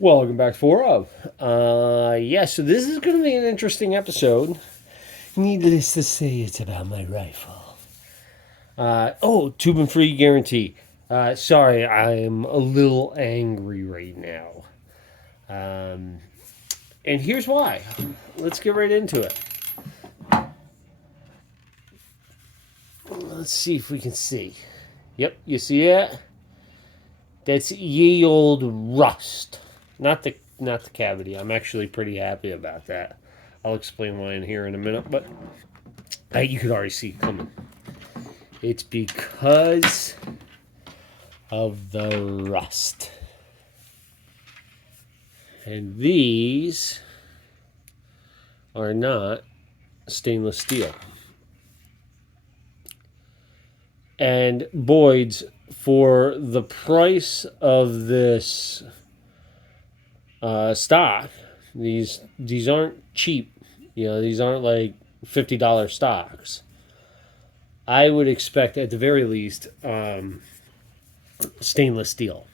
Welcome back to Four of. So this is going to be an interesting episode. Needless to say, it's about my rifle. Tube and free guarantee. Sorry, I'm a little angry right now. Um, and here's why. Let's get right into it. Let's see if we can see. Yep, you see it? That's ye old rust. Not the cavity. I'm actually pretty happy about that. I'll explain why in here in a minute, but you could already see it coming. It's because of the rust. And these are not stainless steel. And Boyd's, for the price of this stock, these aren't cheap. These aren't like $50 stocks. I would expect at the very least stainless steel.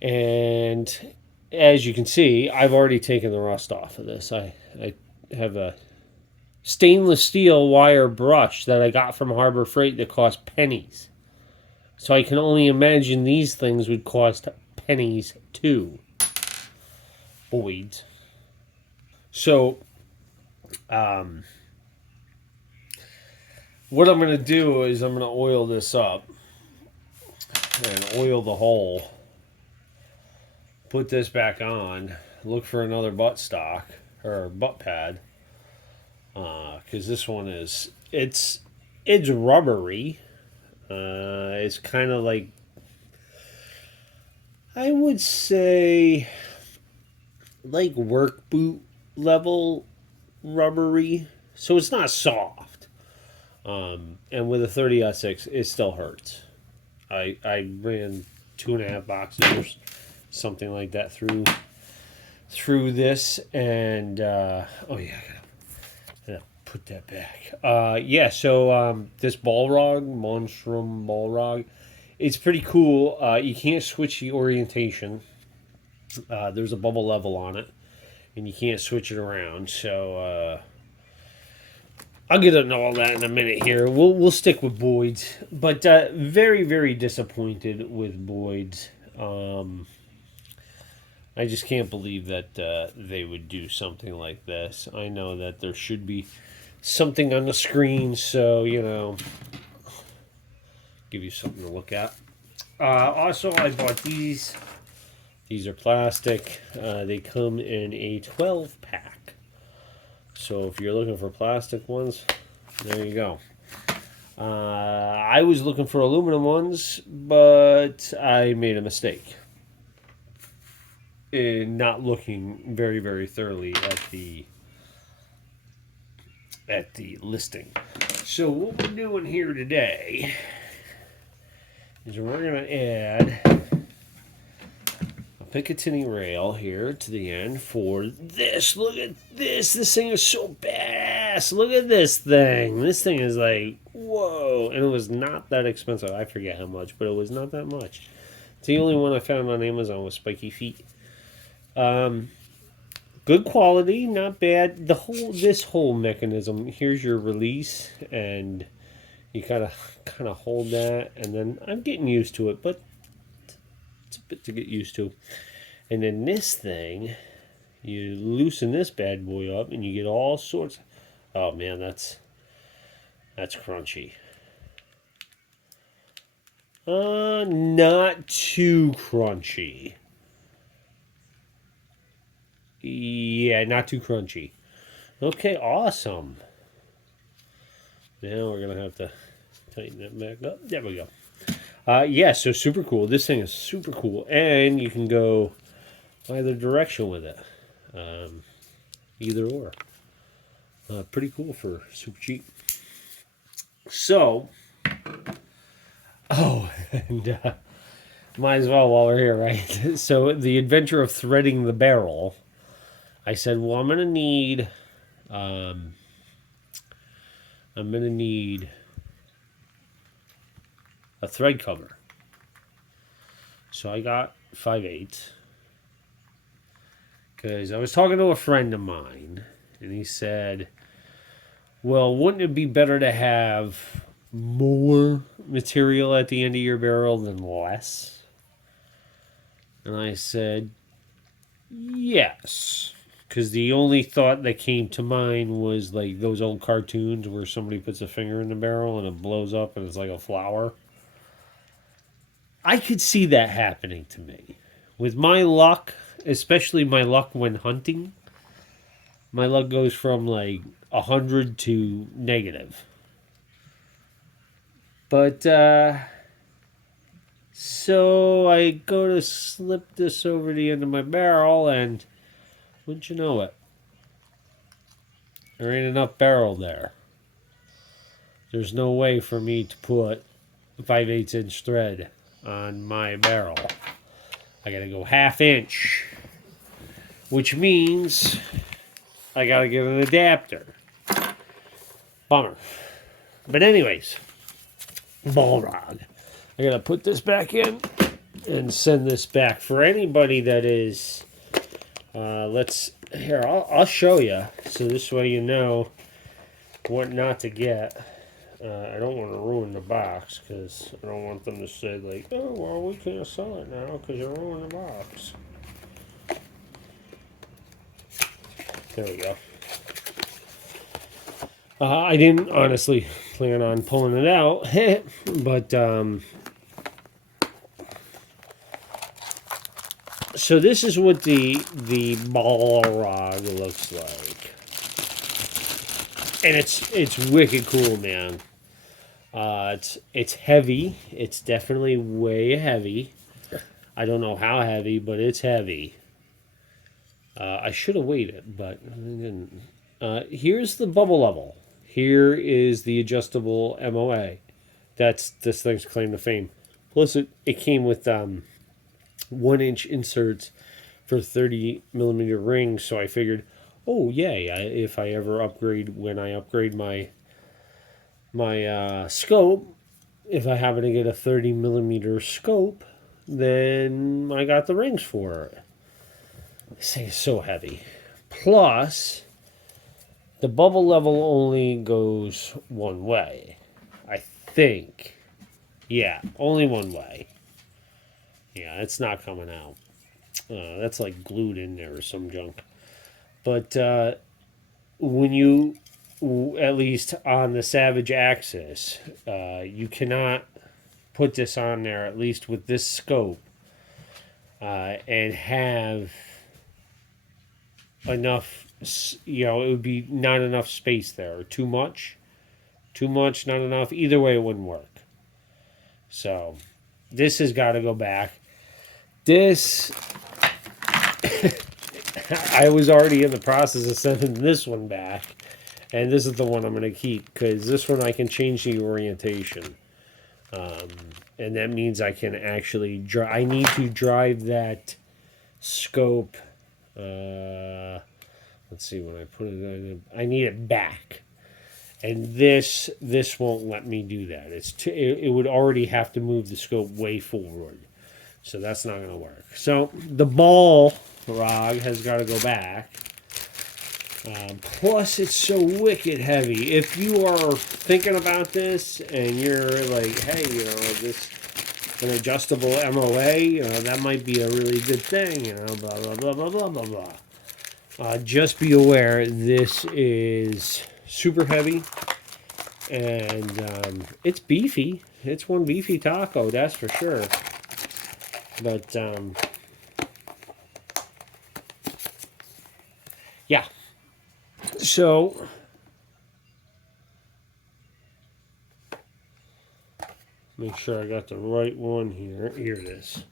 And as you can see, I've already taken the rust off of this. I have a stainless steel wire brush that I got from Harbor Freight that cost pennies. So I can only imagine these things would cost pennies too. Boyd's. So, what I'm going to do is I'm going to oil this up and oil the hole. Put this back on. Look for another butt stock or butt pad. Because this one it's rubbery. It's kind of like, I would say, like work boot level rubbery. So it's not soft. And with a 30-06, it still hurts. I ran 2.5 boxes or something like that through this, and I gotta put that back. So this Balrog, Monstrum Balrog, it's pretty cool. You can't switch the orientation. There's a bubble level on it, and you can't switch it around. So I'll get into all that in a minute here. We'll stick with Boyd's, but very, very disappointed with Boyd's. I just can't believe that they would do something like this. I know that there should be something on the screen, so give you something to look at. Also, I bought these. These are plastic. They come in a 12 pack. So if you're looking for plastic ones, there you go. I was looking for aluminum ones, but I made a mistake in not looking very, very thoroughly at the listing. So what we're doing here today is we're going to add a Picatinny rail here to the end for this. Look at this. This thing is so badass. Look at this thing. This thing is like, whoa. And it was not that expensive. I forget how much, but it was not that much. It's the only one I found on Amazon with spiky feet. Good quality, not bad. This whole mechanism. Here's your release, and you kind of hold that, and then I'm getting used to it, but it's a bit to get used to. And then this thing, you loosen this bad boy up, and you get all sorts. Oh man, that's crunchy. Not too crunchy. Yeah, not too crunchy. Okay, awesome. Now we're going to have to tighten that back up. There we go. So super cool. This thing is super cool. And you can go either direction with it. Either or. Pretty cool for super cheap. So, and might as well while we're here, right? So the adventure of threading the barrel. I said, well, I'm gonna need a thread cover. So I got 5/8, Because I was talking to a friend of mine, and he said, well, wouldn't it be better to have more material at the end of your barrel than less? And I said, yes. Because the only thought that came to mind was like those old cartoons where somebody puts a finger in the barrel and it blows up and it's like a flower. I could see that happening to me. With my luck, especially my luck when hunting, my luck goes from like 100 to negative. But, so I go to slip this over the end of my barrel, and wouldn't you know it? There ain't enough barrel there. There's no way for me to put 5/8 inch thread on my barrel. I gotta go 1/2 inch, which means I gotta get an adapter. Bummer. But anyways, Balrog. I gotta put this back in and send this back. For anybody that is, I'll show you, so this way you know what not to get. I don't want to ruin the box, because I don't want them to say like, oh, well, we can't sell it now because you ruined the box. There we go. I didn't honestly plan on pulling it out, but so this is what the Balrog looks like, and it's wicked cool, man. It's heavy. It's definitely way heavy. I don't know how heavy, but it's heavy. I should have waited, but I didn't. Here's the bubble level. Here is the adjustable MOA. That's this thing's claim to fame. Plus, it came with 1-inch inserts for 30 millimeter rings. So I figured, oh yay! If I ever upgrade, when I upgrade my scope, if I happen to get a 30 millimeter scope, then I got the rings for it. This thing is so heavy. Plus, the bubble level only goes one way, I think. Yeah, only one way. Yeah, it's not coming out. That's like glued in there or some junk. But when you, at least on the Savage Axis, you cannot put this on there, at least with this scope, and have enough, it would be not enough space there, or too much, not enough. Either way, it wouldn't work. So this has got to go back. This, I was already in the process of sending this one back, and this is the one I'm going to keep, because this one I can change the orientation, and that means I can actually I need to drive that scope. Let's see, when I put it in, I need it back, and this won't let me do that. It would already have to move the scope way forward, so that's not going to work. So the Balrog has got to go back. Plus, it's so wicked heavy. If you are thinking about this and you're like, hey, this an adjustable MOA, that might be a really good thing, blah, blah, blah, blah, blah, blah, blah. Just be aware, this is super heavy, and it's beefy. It's one beefy taco, that's for sure. But, yeah. So, make sure I got the right one here. Here it is.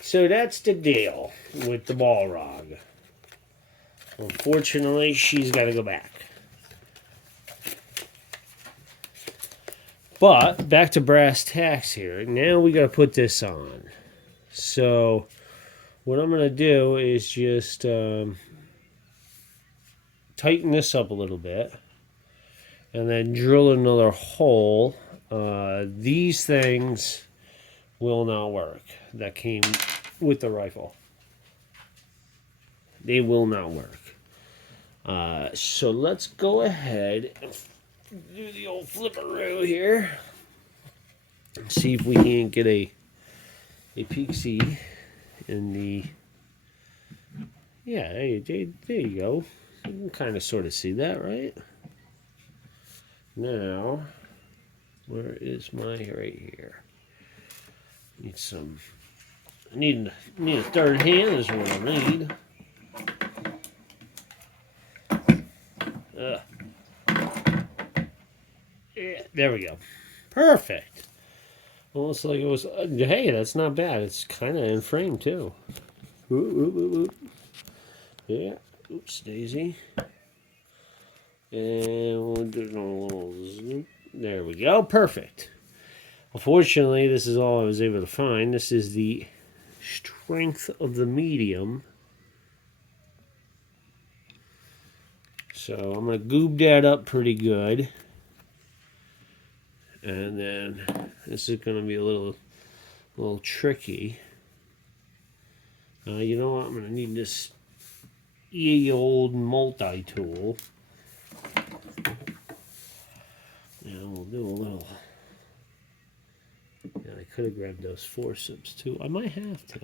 So that's the deal with the Balrog. Unfortunately, she's got to go back. But back to brass tacks here. Now we got to put this on. So what I'm going to do is just tighten this up a little bit, and then drill another hole. These things will not work that came with the rifle. They will not work. So let's go ahead and do the old flipperoo here. See if we can get a peek see in the. Yeah, there you go. You can kind of sort of see that, right? Now, where is my right here? Need some. I need a third hand is what I need. Yeah, there we go. Perfect. Almost like it was. Hey, that's not bad. It's kind of in frame too. Ooh, ooh, ooh, ooh. Yeah. Oops, Daisy. And we'll do a little zoom. There we go. Perfect. Unfortunately, this is all I was able to find. This is the strength of the medium. So I'm going to goob that up pretty good. And then this is going to be a little tricky. You know what? I'm going to need this ye old multi-tool. And we'll do a little. Yeah, I could have grabbed those forceps too. I might have to.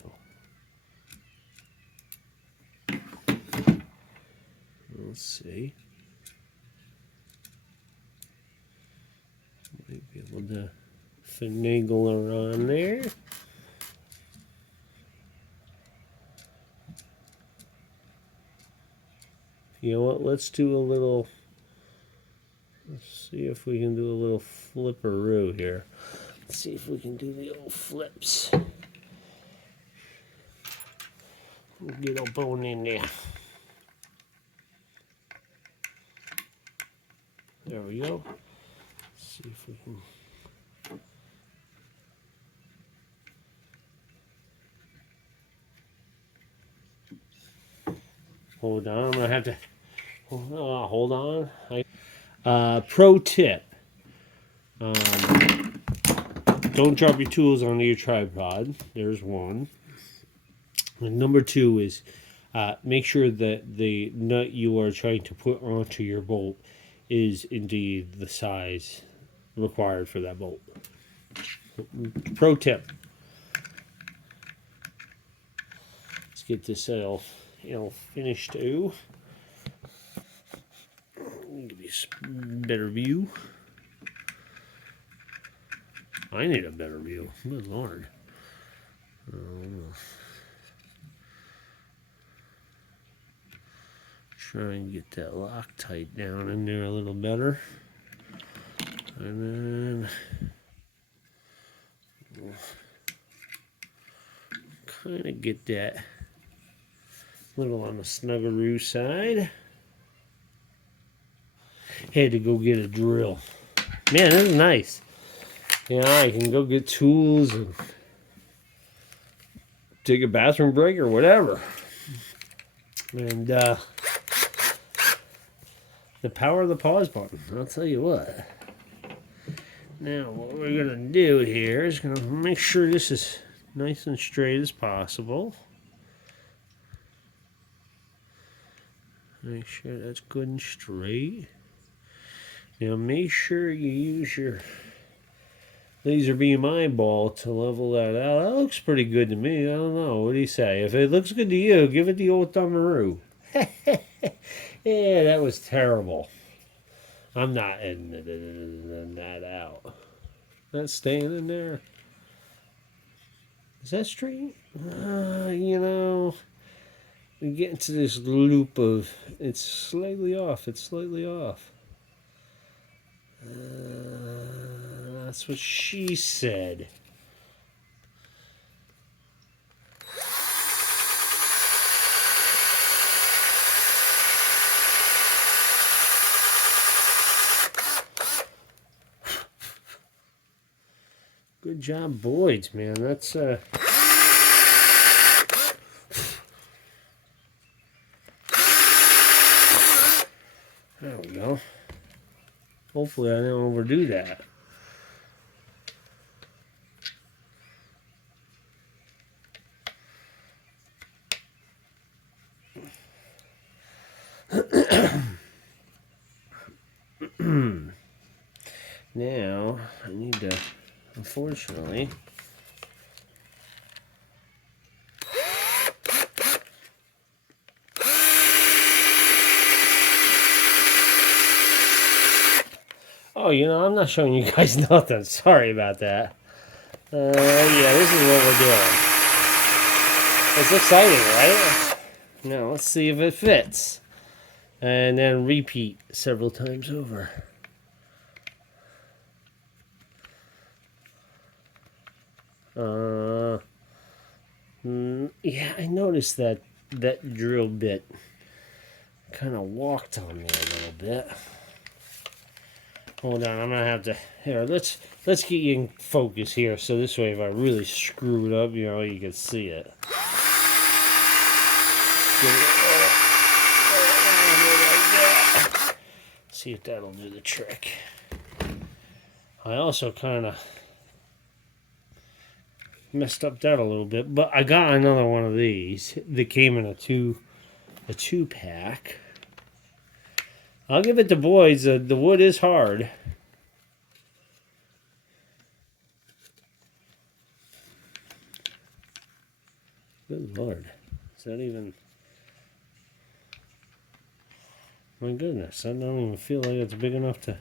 Let's see. Might be able to finagle around there. You know what? Let's do a little. Let's see if we can do a little flipperoo here. Let's see if we can do the old flips. We'll get a bone in there. There we go. Let's see if we can. Hold on, I'm gonna have to. Hold on. Pro tip: don't drop your tools onto your tripod. There's one. And number two is make sure that the nut you are trying to put onto your bolt is indeed the size required for that bolt. Pro tip. Let's get this all finished too. Give you a better view. I need a better view. Good Lord. Try and get that Loctite down in there a little better. And then we'll kind of get that a little on the snuggeroo side. Had to go get a drill. Man, this is nice. You know, I can go get tools and take a bathroom break or whatever. And the power of the pause button, I'll tell you what. Now, what we're going to do here is going to make sure this is nice and straight as possible. Make sure that's good and straight. Now, make sure you use your laser beam eyeball to level that out. That looks pretty good to me. I don't know. What do you say? If it looks good to you, give it the old thumbaroo. Yeah, that was terrible. I'm not editing that out. That's staying in there. Is that straight? You know, we get into this loop of it's slightly off. It's slightly off. That's what she said. Good job, Boyd's, man. That's There we go. Hopefully I didn't overdo that. unfortunately. Oh, I'm not showing you guys nothing. Sorry about that. Yeah, this is what we're doing. It's exciting, right? Now, let's see if it fits. And then repeat several times over. Yeah, I noticed that drill bit kind of walked on me a little bit. Hold on, I'm gonna have to. Here, let's get you in focus here, so this way, if I really screw it up, you can see it. See if that'll do the trick. I also kind of messed up that a little bit, but I got another one of these that came in a two pack. I'll give it to boys. The wood is hard. Good Lord. Is that even... My goodness, I don't even feel like it's big enough to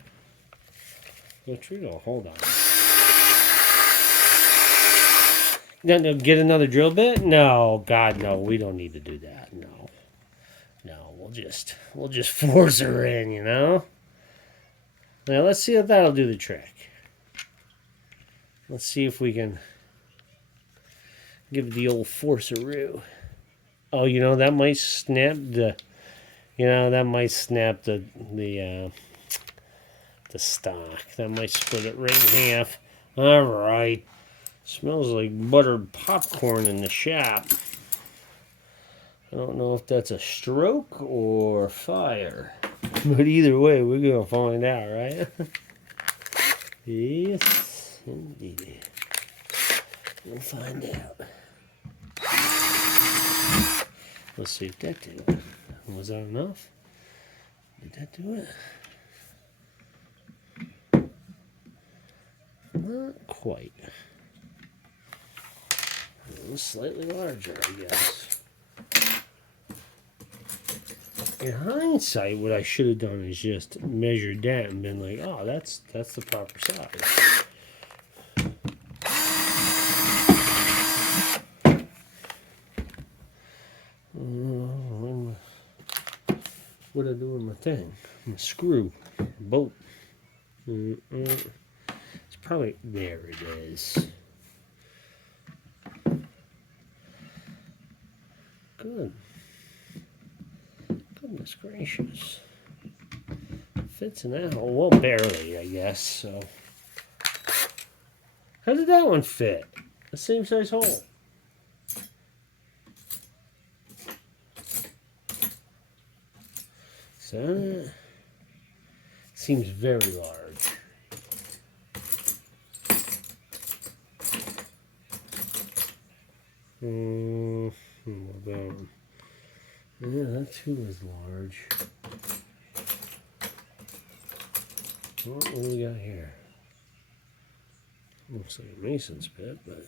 go through. Oh, hold on. No, get another drill bit? No, God, no. We don't need to do that. No, we'll just force her in. Now let's see if that'll do the trick. Let's see if we can give it the old forceroo. Oh, that might snap the. That might snap the stock. That might split it right in half. All right. Smells like buttered popcorn in the shop. I don't know if that's a stroke or fire. But either way, we're going to find out, right? Yes, indeed. We'll find out. Let's see if that did it. Was that enough? Did that do it? Not quite. Slightly larger, I guess. In hindsight, what I should have done is just measured that and been like, oh, that's the proper size. What do I do with my thing? My screw, bolt. It's probably there. It is. Good. Goodness gracious. Fits in that hole. Well, barely, I guess. So, how did that one fit? The same size hole. So, seems very large. Well done. Yeah, that too is large. What do we got here? Looks like a mason's pit, but...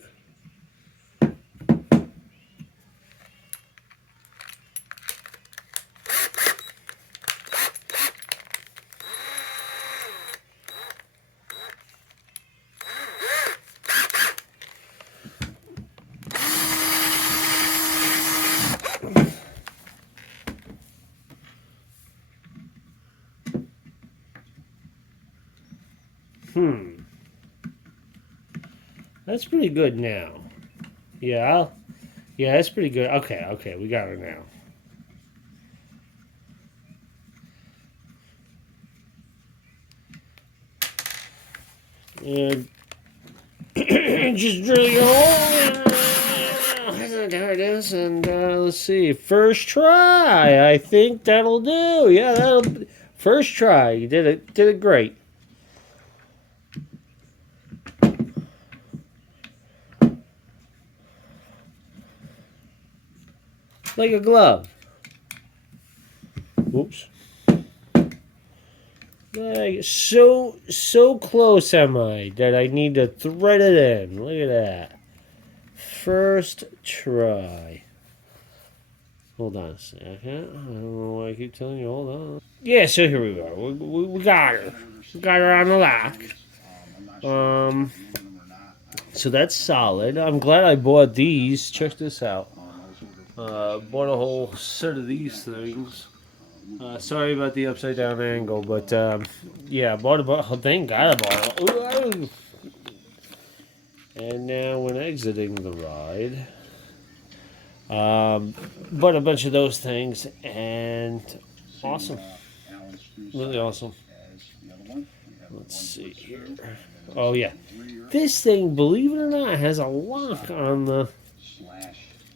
That's pretty good now. Yeah, yeah, that's pretty good. Okay, we got it now. And just drill your hole. There it is, and let's see. First try. I think that'll do. Yeah, that'll. First try. You did it. Did it great. Like a glove. Oops. Like, so close am I that I need to thread it in. Look at that. First try. Hold on a second. I don't know why I keep telling you. Hold on. Yeah, so here we go. We got her. We got her on the lock. So that's solid. I'm glad I bought these. Check this out. Bought a whole set of these things. Sorry about the upside down angle, but yeah, I bought a oh, thank God I bought it. Ooh. And now when exiting the ride, bought a bunch of those things, and awesome. Really awesome. Let's see here. Oh, yeah. This thing, believe it or not, has a lock on the...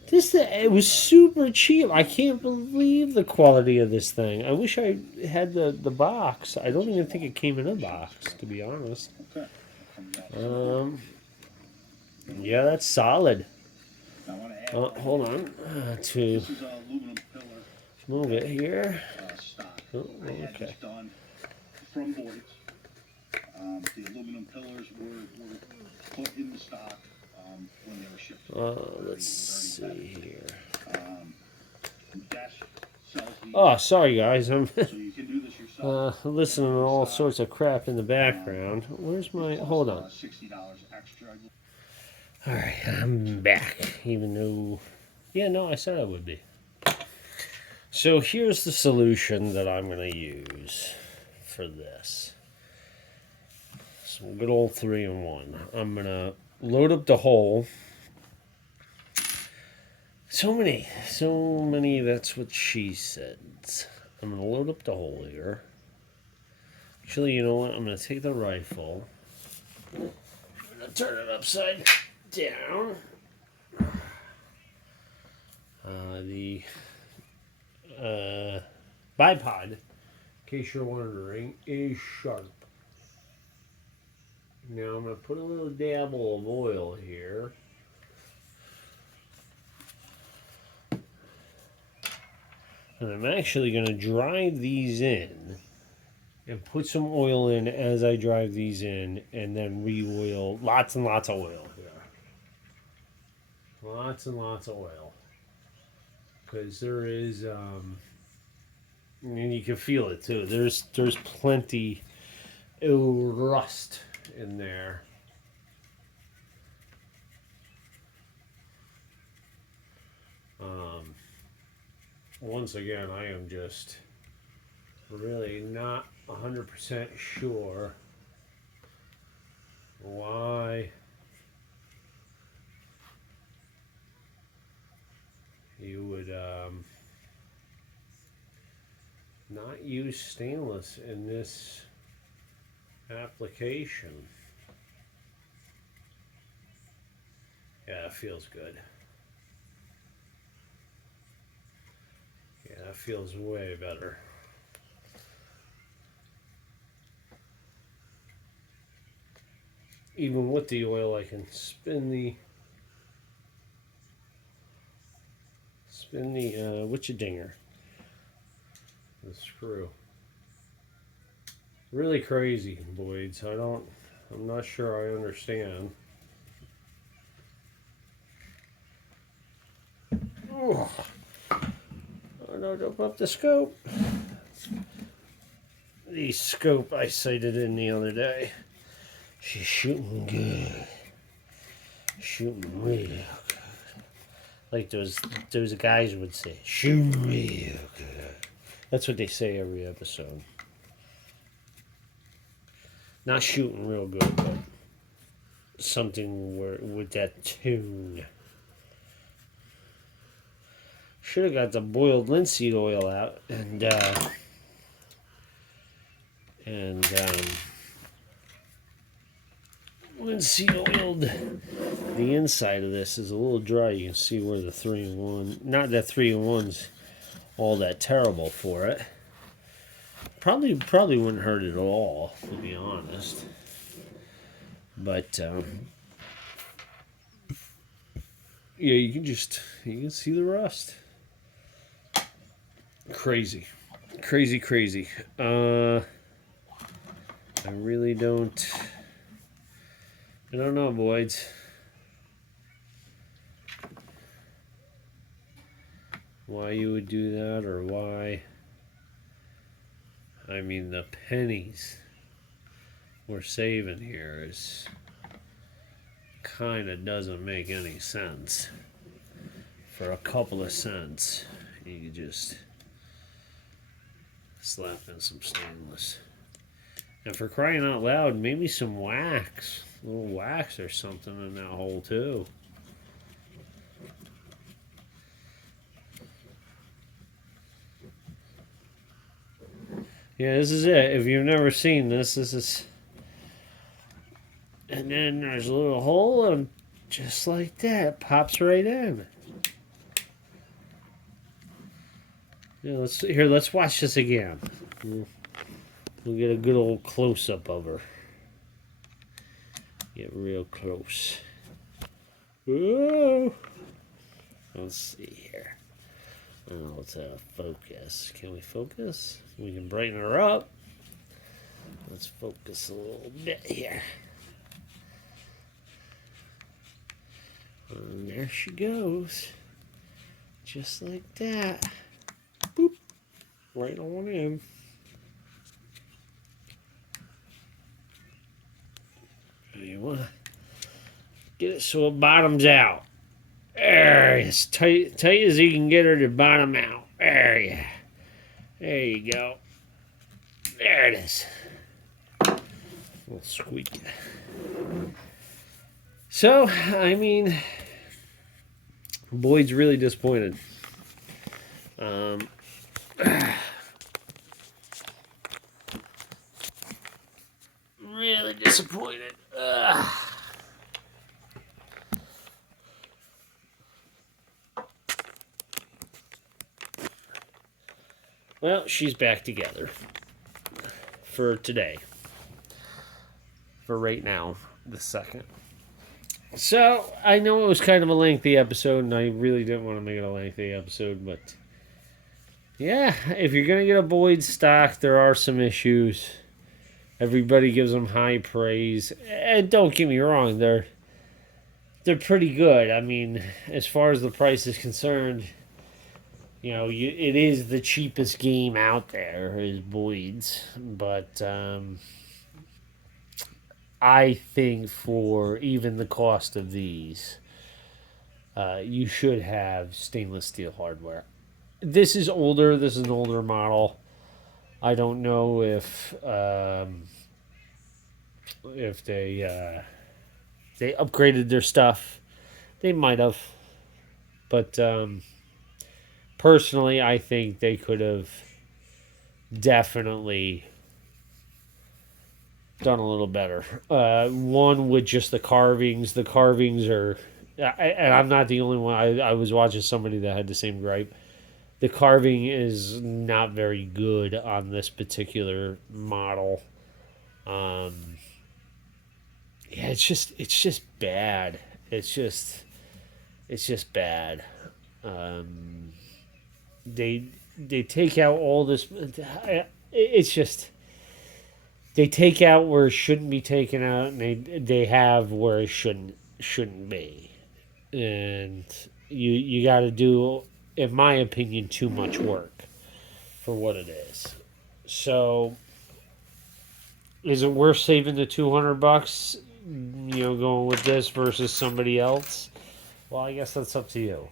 This thing, it was super cheap. I can't believe the quality of this thing. I wish I had the box. I don't even think it came in a box, to be honest. Yeah, that's solid. Hold on. To move it here. Oh, okay. From Boyd's. The aluminum pillars were put in the stock when they were shipped. Let's see here. Oh, sorry guys, I'm listening to all sorts of crap in the background. Where's my? Hold on. All right, I'm back. Even though, yeah, no, I said I would be. So here's the solution that I'm going to use for this. Some good old 3-in-1. I'm going to load up the hole. So many, that's what she said. I'm going to load up the hole here. Actually, you know what? I'm going to take the rifle. I'm going to turn it upside down. The bipod, in case you're wondering, is sharp. Now I'm going to put a little dabble of oil here. And I'm actually going to drive these in and put some oil in as I drive these in, and then re-oil. Lots and lots of oil here. Lots and lots of oil. Because there is, and you can feel it too. There's plenty of rust in there. Once again, I am just really not 100% sure why you would not use stainless in this application. Yeah, it feels good. Yeah, that feels way better. Even with the oil, I can spin the witch-a-dinger, the screw. Really crazy, Boyd's. I'm not sure I understand. Oh, no, don't bump the scope. The scope I sighted in the other day. She's shooting good. Shooting real good. Like those guys would say, shooting real good. That's what they say every episode. Not shooting real good, but something with that tune. Should have got the boiled linseed oil out and linseed oiled. The inside of this is a little dry. You can see where the 3-in-1. Not that 3-in-1's all that terrible for it. Probably wouldn't hurt it at all, to be honest. But yeah, you can see the rust. Crazy. I really don't. I don't know, boys. Why you would do that or why. I mean, the pennies we're saving here is kind of doesn't make any sense. For a couple of cents, you could just slap in some stainless. And for crying out loud, maybe some wax. A little wax or something in that hole, too. Yeah, this is it. If you've never seen this is. And then there's a little hole, and just like that, it pops right in. Yeah, let's watch this again. We'll get a good old close up of her. Get real close. Whoa. Let's see here. Oh, let's focus. Can we focus? We can brighten her up. Let's focus a little bit here. And there she goes. Just like that. Boop. Right on in. You want to get it so it bottoms out. There, as tight as you can get her to bottom out. There you go. There it is. A little squeak. So, I mean, Boyd's really disappointed. Really disappointed. Well, she's back together for today. For right now, the second. So, I know it was kind of a lengthy episode, and I really didn't want to make it a lengthy episode, but yeah, if you're going to get a Boyd stock, there are some issues. Everybody gives them high praise. And don't get me wrong, they're pretty good. I mean, as far as the price is concerned, you know, it is the cheapest game out there, is Boyd's. But I think for even the cost of these, you should have stainless steel hardware. This is older. This is an older model. I don't know if they upgraded their stuff. They might have, but personally, I think they could have definitely done a little better. One with just the carvings. The carvings are, and I'm not the only one. I was watching somebody that had the same gripe. The carving is not very good on this particular model. Yeah, it's just bad. It's just bad. They take out all this. It's just they take out where it shouldn't be taken out, and they have where it shouldn't be, and you got to do, in my opinion, too much work for what it is. So, is it worth saving the $200? You know, going with this versus somebody else? Well, I guess that's up to you.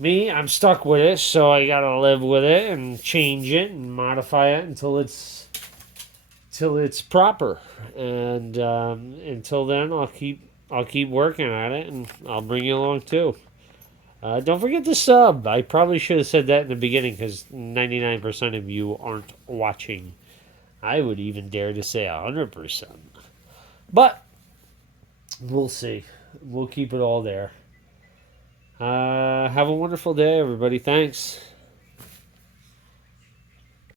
Me, I'm stuck with it, so I gotta live with it and change it and modify it until it's proper. And until then, I'll keep working at it, and I'll bring you along too. Don't forget to sub. I probably should have said that in the beginning because 99% of you aren't watching. I would even dare to say 100%. But we'll see. We'll keep it all there. Have a wonderful day, everybody. Thanks.